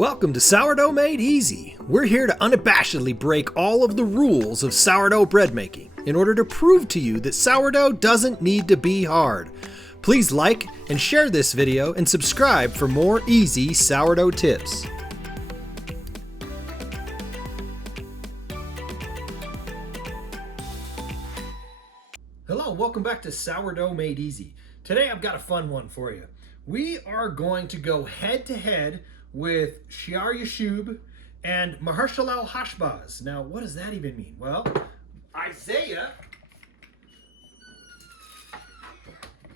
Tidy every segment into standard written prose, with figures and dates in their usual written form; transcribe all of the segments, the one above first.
Welcome to Sourdough Made Easy. We're here to unabashedly break all of the rules of sourdough bread making in order to prove to you that sourdough doesn't need to be hard. Please like and share this video and subscribe for more easy sourdough tips. Hello, welcome back to Sourdough Made Easy. Today I've got a fun one for you. We are going to go head to head with Shiar Yashub and Mahershala Hashbaz. Now, what does that even mean? Well, Isaiah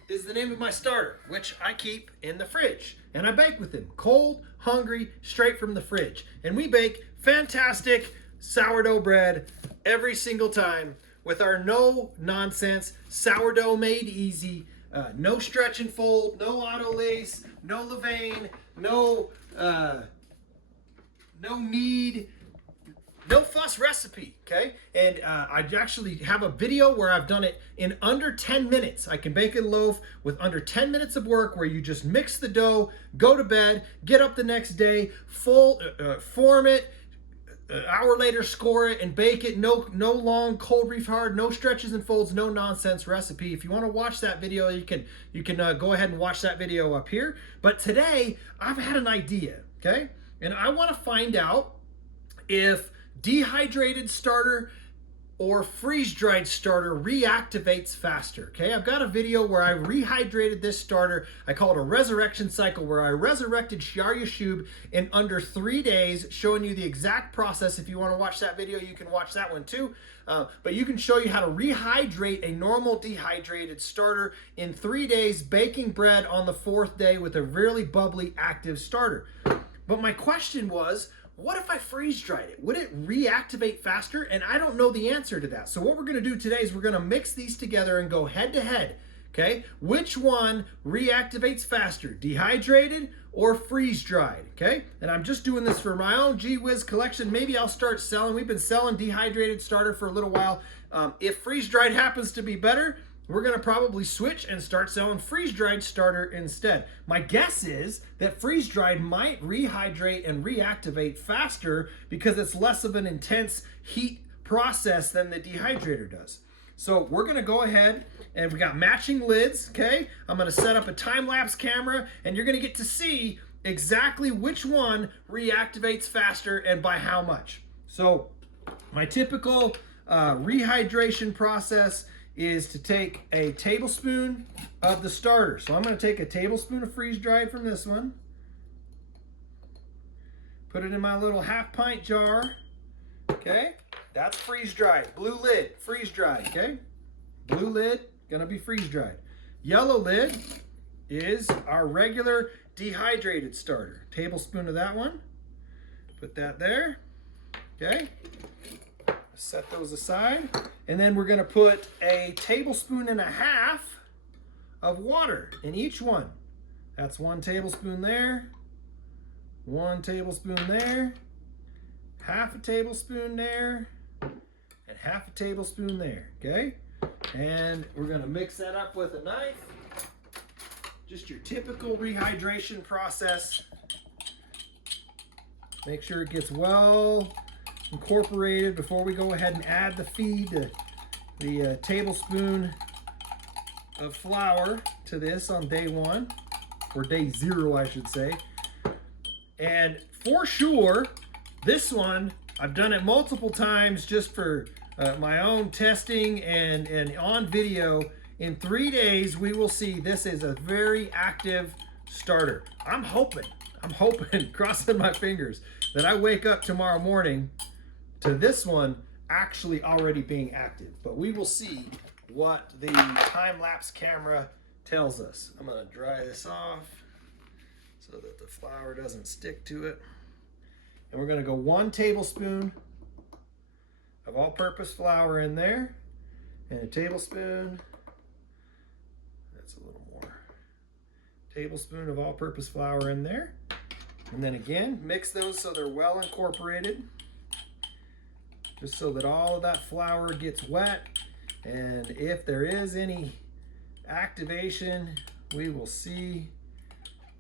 is the name of my starter, which I keep in the fridge. And I bake with him, cold, hungry, straight from the fridge. And we bake fantastic sourdough bread every single time with our no-nonsense sourdough made easy, no stretch and fold, no auto lace, no levain, no knead, no fuss recipe, okay? And I actually have a video where I've done it in under 10 minutes. I can bake a loaf with under 10 minutes of work where you just mix the dough, go to bed, get up the next day, form it, an hour later score it and bake it. No long cold reef hard, no stretches and folds, no nonsense recipe. If you want to watch that video, you can go ahead and watch that video up here. But today I've had an idea, okay? And I want to find out if dehydrated starter or freeze-dried starter reactivates faster, okay? I've got a video where I rehydrated this starter. I call it a resurrection cycle, where I resurrected Shiar Yashub in under 3 days, showing you the exact process. If you want to watch that video, you can watch that one too. But you can show you how to rehydrate a normal dehydrated starter in 3 days, baking bread on the 4th day with a really bubbly, active starter. But my question was, what if I freeze dried it? Would it reactivate faster? And I don't know the answer to that. So what we're going to do today is we're going to mix these together and go head to head. Okay, which one reactivates faster, dehydrated or freeze dried? Okay, and I'm just doing this for my own gee whiz collection. Maybe I'll start selling. We've been selling dehydrated starter for a little while. If freeze dried happens to be better, we're going to probably switch and start selling freeze-dried starter instead. My guess is that freeze-dried might rehydrate and reactivate faster because it's less of an intense heat process than the dehydrator does. So we're going to go ahead and we got matching lids, okay? I'm going to set up a time-lapse camera and you're going to get to see exactly which one reactivates faster and by how much. So my typical rehydration process is to take a tablespoon of the starter. So I'm going to take a tablespoon of freeze-dried from this one, put it in my little half-pint jar, okay? That's freeze-dried. Blue lid, freeze-dried, okay? Blue lid, gonna be freeze-dried. Yellow lid is our regular dehydrated starter. Tablespoon of that one, put that there, okay? Set those aside. And then we're going to put a tablespoon and a half of water in each one. That's 1 tablespoon there, 1 tablespoon there, half a tablespoon there, and half a tablespoon there, okay? And we're going to mix that up with a knife. Just your typical rehydration process. Make sure it gets well incorporated before we go ahead and add the feed, the tablespoon of flour to this on day 1, or day 0 I should say. And for sure, this one, I've done it multiple times just for my own testing and on video. In 3 days, we will see this is a very active starter. I'm hoping, crossing my fingers, that I wake up tomorrow morning to this one actually already being active. But we will see what the time-lapse camera tells us. I'm going to dry this off so that the flour doesn't stick to it. And we're going to go 1 tablespoon of all-purpose flour in there, and a tablespoon, that's a little more, tablespoon of all-purpose flour in there. And then again, mix those so they're well incorporated, just so that all of that flour gets wet. And if there is any activation, we will see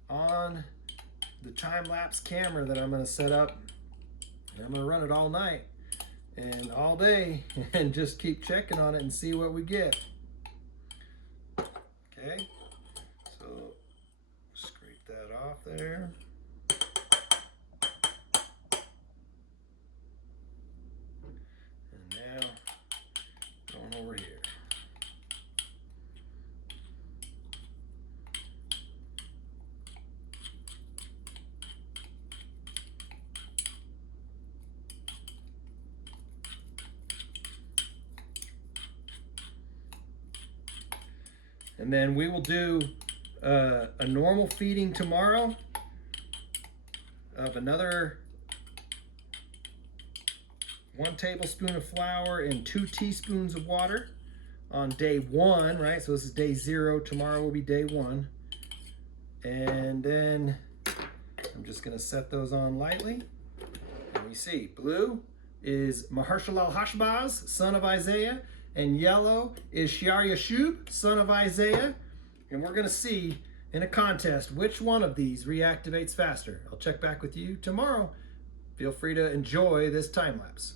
on the time-lapse camera that I'm going to set up. And I'm going to run it all night and all day and just keep checking on it and see what we get. Okay, so scrape that off there. And now going over here. And then we will do a normal feeding tomorrow of another 1 tablespoon of flour and 2 teaspoons of water on day 1, right? So this is day 0. Tomorrow will be day 1. And then I'm just going to set those on lightly. And we see blue is Mahershala al-Hashbaz, son of Isaiah. And yellow is Shear-Yashub, son of Isaiah. And we're going to see in a contest which one of these reactivates faster. I'll check back with you tomorrow. Feel free to enjoy this time lapse.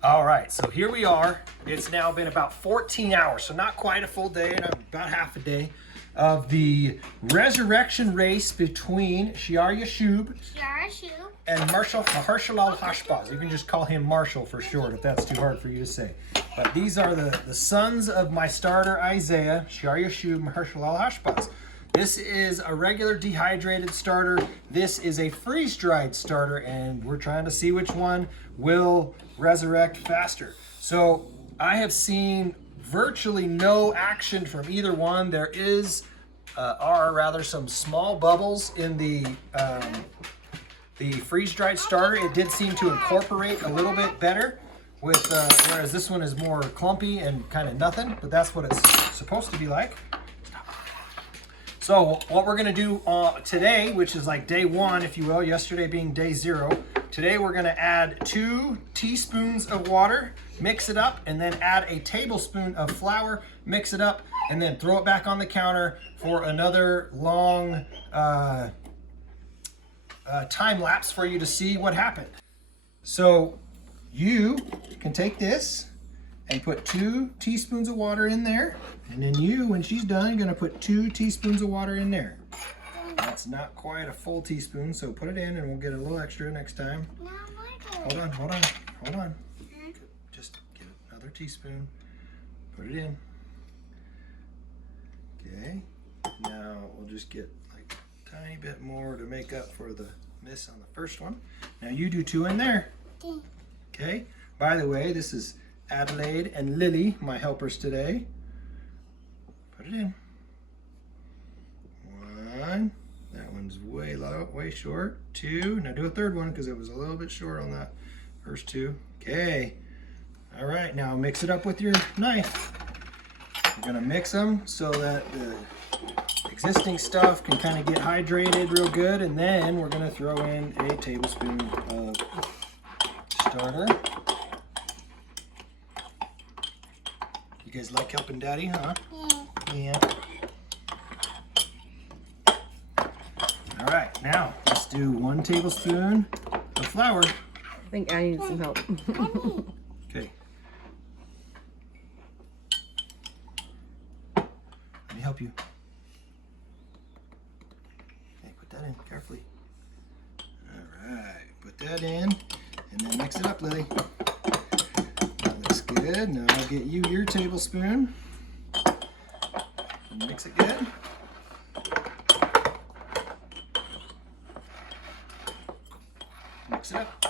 All right, so here we are. It's now been about 14 hours, so not quite a full day, and about half a day of the resurrection race between Shear-Yashub and Mahershala al-Hashbaz. You can just call him Marshall for short if that's too hard for you to say. But these are the sons of my starter Isaiah, Shear-Yashub, Mahershala al-Hashbaz. This is a regular dehydrated starter. This is a freeze-dried starter, and we're trying to see which one will resurrect faster. So I have seen virtually no action from either one. There are rather some small bubbles in the freeze-dried starter. It did seem to incorporate a little bit better, with whereas this one is more clumpy and kind of nothing, but that's what it's supposed to be like. So what we're gonna do today, which is like day 1, if you will, yesterday being day 0, today we're gonna add 2 teaspoons of water, mix it up, and then add a tablespoon of flour, mix it up, and then throw it back on the counter for another long time lapse for you to see what happened. So you can take this and put 2 teaspoons of water in there. And then you, when she's done, you're gonna put 2 teaspoons of water in there. That's not quite a full teaspoon, so put it in and we'll get a little extra next time. Hold on. Just get another teaspoon, put it in. Okay, now we'll just get like a tiny bit more to make up for the miss on the first one. Now you do 2 in there. Okay, by the way, this is Adelaide and Lily, my helpers today. Put it in. 1. That one's way low, way short. 2. Now do a third one because it was a little bit short on that first 2. Okay. All right, now mix it up with your knife. We're gonna mix them so that the existing stuff can kind of get hydrated real good, and then we're gonna throw in a tablespoon of starter. You guys like helping Daddy, huh? Yeah. All right, now let's do 1 tablespoon of flour. I think I need some help. Okay. Let me help you. Okay, put that in carefully. All right, put that in, and then mix it up, Lily. That looks good. Now I'll get you your tablespoon. Mix it good. Mix it up.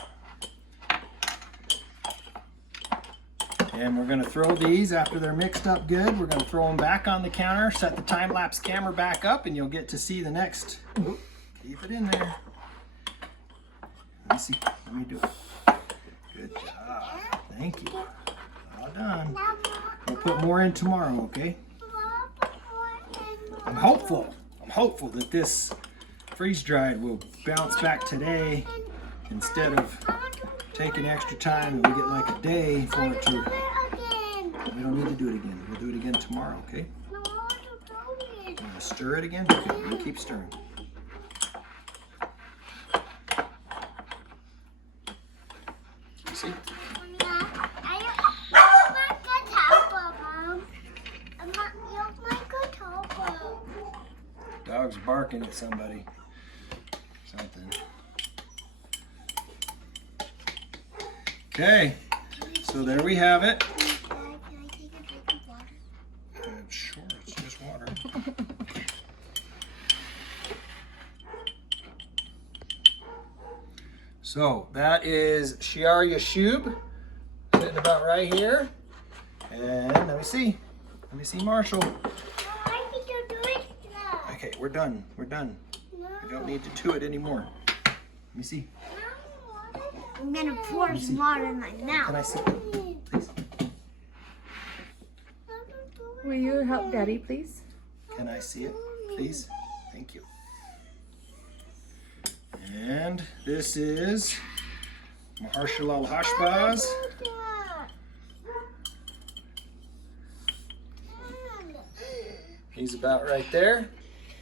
And we're gonna throw these after they're mixed up good. We're gonna throw them back on the counter, set the time-lapse camera back up, and you'll get to see the next. Oop, keep it in there. Let me see, let me do it. Good job, thank you. Well done. We'll put more in tomorrow, okay? I'm hopeful that this freeze-dried will bounce back today instead of taking extra time and we get like a day for it to. We don't need to do it again. We'll do it again tomorrow, okay? You want to stir it again? Okay, we'll keep stirring. See? Dog's barking at somebody. Something. Okay, so there we have it. Can I take a drink of water? Sure, it's just water. So that is Shiar Yashub, sitting about right here. And let me see Marshall. I think you're doing that. Okay, we're done. We're done. We don't need to do it anymore. Let me see. I'm gonna pour some water in my mouth. Can I see? Please. Will you help Daddy, please? Can I see it, please? Thank you. And this is Mahershala al-Hashbaz. He's about right there.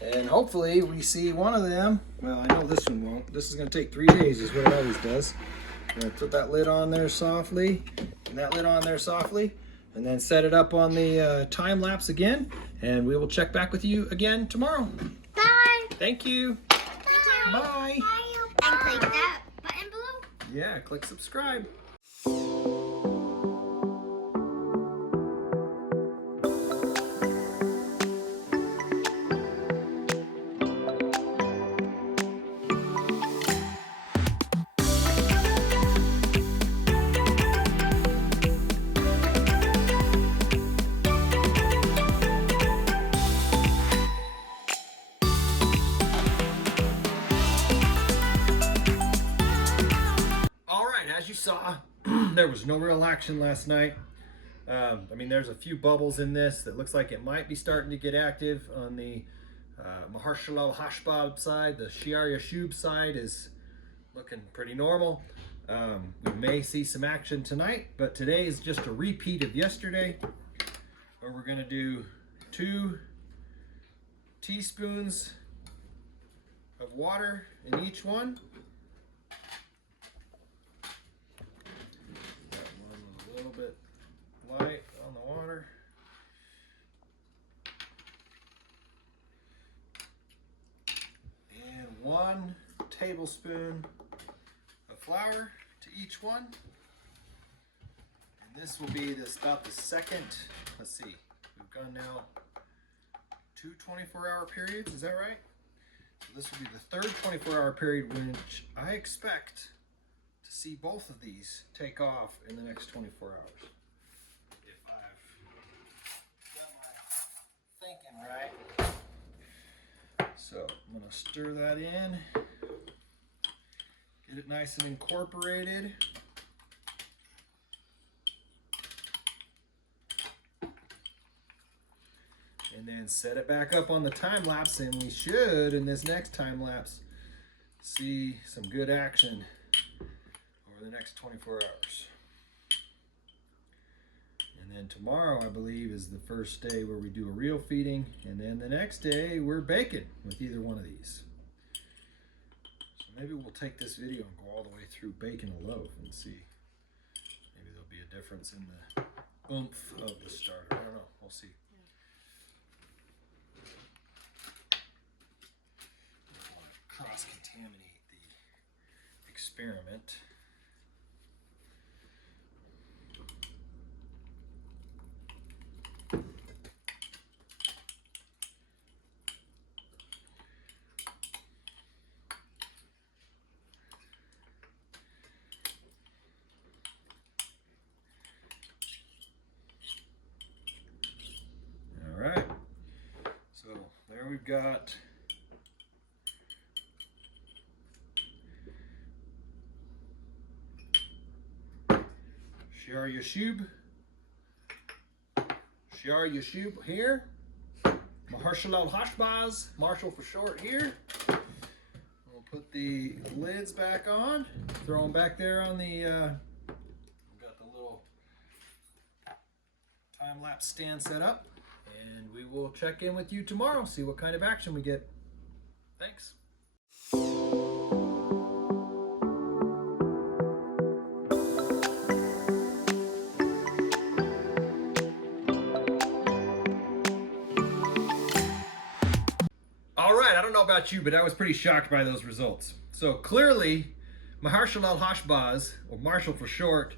And hopefully we see one of them. Well, I know this one won't. This is going to take 3 days is what it always does. I'm going to put that lid on there softly, and that lid on there softly, and then set it up on the time lapse again, and we will check back with you again tomorrow. Bye. Thank you. Bye. And click that button below. Yeah, click subscribe. As you saw, there was no real action last night. I mean, there's a few bubbles in this that looks like it might be starting to get active on the Mahershala al-Hashbaz side. The Shiar Yashub side is looking pretty normal. We may see some action tonight, but today is just a repeat of yesterday, where we're going to do 2 teaspoons of water in each one. A little bit light on the water. And 1 tablespoon of flour to each one. And this will be about the second, let's see, we've gone now 2 24-hour periods, is that right? So this will be the 3rd 24-hour period, which I expect to see both of these take off in the next 24 hours. If I've got my thinking right. So I'm gonna stir that in, get it nice and incorporated. And then set it back up on the time lapse, and we should, in this next time lapse, see some good action over the next 24 hours. And then tomorrow, I believe, is the first day where we do a real feeding, and then the next day we're baking with either one of these. So maybe we'll take this video and go all the way through baking a loaf and see. Maybe there'll be a difference in the oomph of the starter. I don't know. We'll see. Don't want to cross-contaminate the experiment. we've got Shiar Yashub here. Mahershala Hashbaz, Marshall for short here. We'll put the lids back on, throw them back there on the, we've got the little time-lapse stand set up, and we will check in with you tomorrow, see what kind of action we get. Thanks. I don't know about you, but I was pretty shocked by those results. So clearly, Mahershala Hashbaz, or Marshall for short,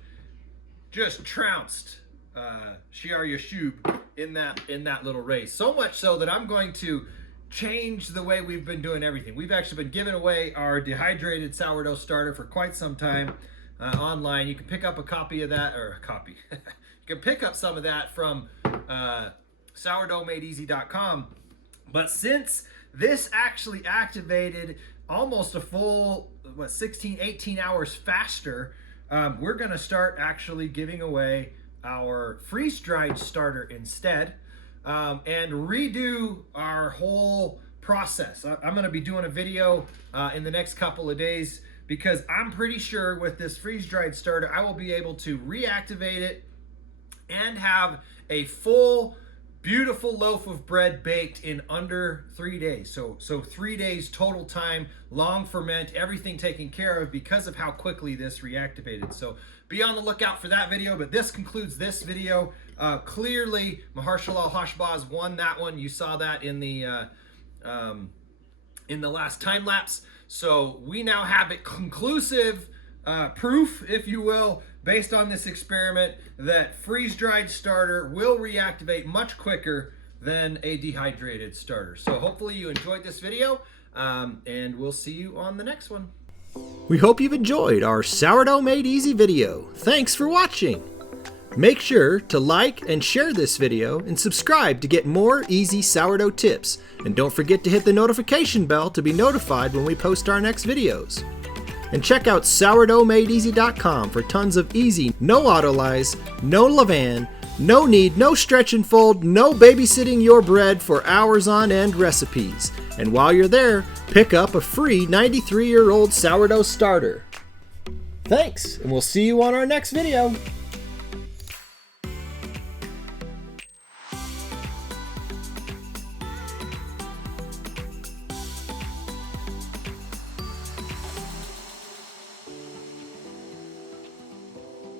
just trounced Shiar Yashub in that little race. So much so that I'm going to change the way we've been doing everything. We've actually been giving away our dehydrated sourdough starter for quite some time online. You can pick up a copy of that, or a copy. You can pick up some of that from sourdoughmadeeasy.com. But since this actually activated almost a full 18 hours faster, we're going to start actually giving away our freeze-dried starter instead, and redo our whole process. I'm going to be doing a video in the next couple of days, because I'm pretty sure with this freeze-dried starter I will be able to reactivate it and have a full beautiful loaf of bread baked in under 3 days. So 3 days total time, long ferment, everything taken care of because of how quickly this reactivated. So be on the lookout for that video. But this concludes this video. Clearly, Mahershala Hashbaz won that one. You saw that in the last time lapse. So we now have it conclusive proof, if you will, based on this experiment, that freeze-dried starter will reactivate much quicker than a dehydrated starter. So hopefully you enjoyed this video, and we'll see you on the next one. We hope you've enjoyed our Sourdough Made Easy video. Thanks for watching. Make sure to like and share this video and subscribe to get more easy sourdough tips. And don't forget to hit the notification bell to be notified when we post our next videos. And check out sourdoughmadeeasy.com for tons of easy, no autolyze, no levain, no knead, no stretch and fold, no babysitting your bread for hours on end recipes. And while you're there, pick up a free 93-year-old sourdough starter. Thanks, and we'll see you on our next video.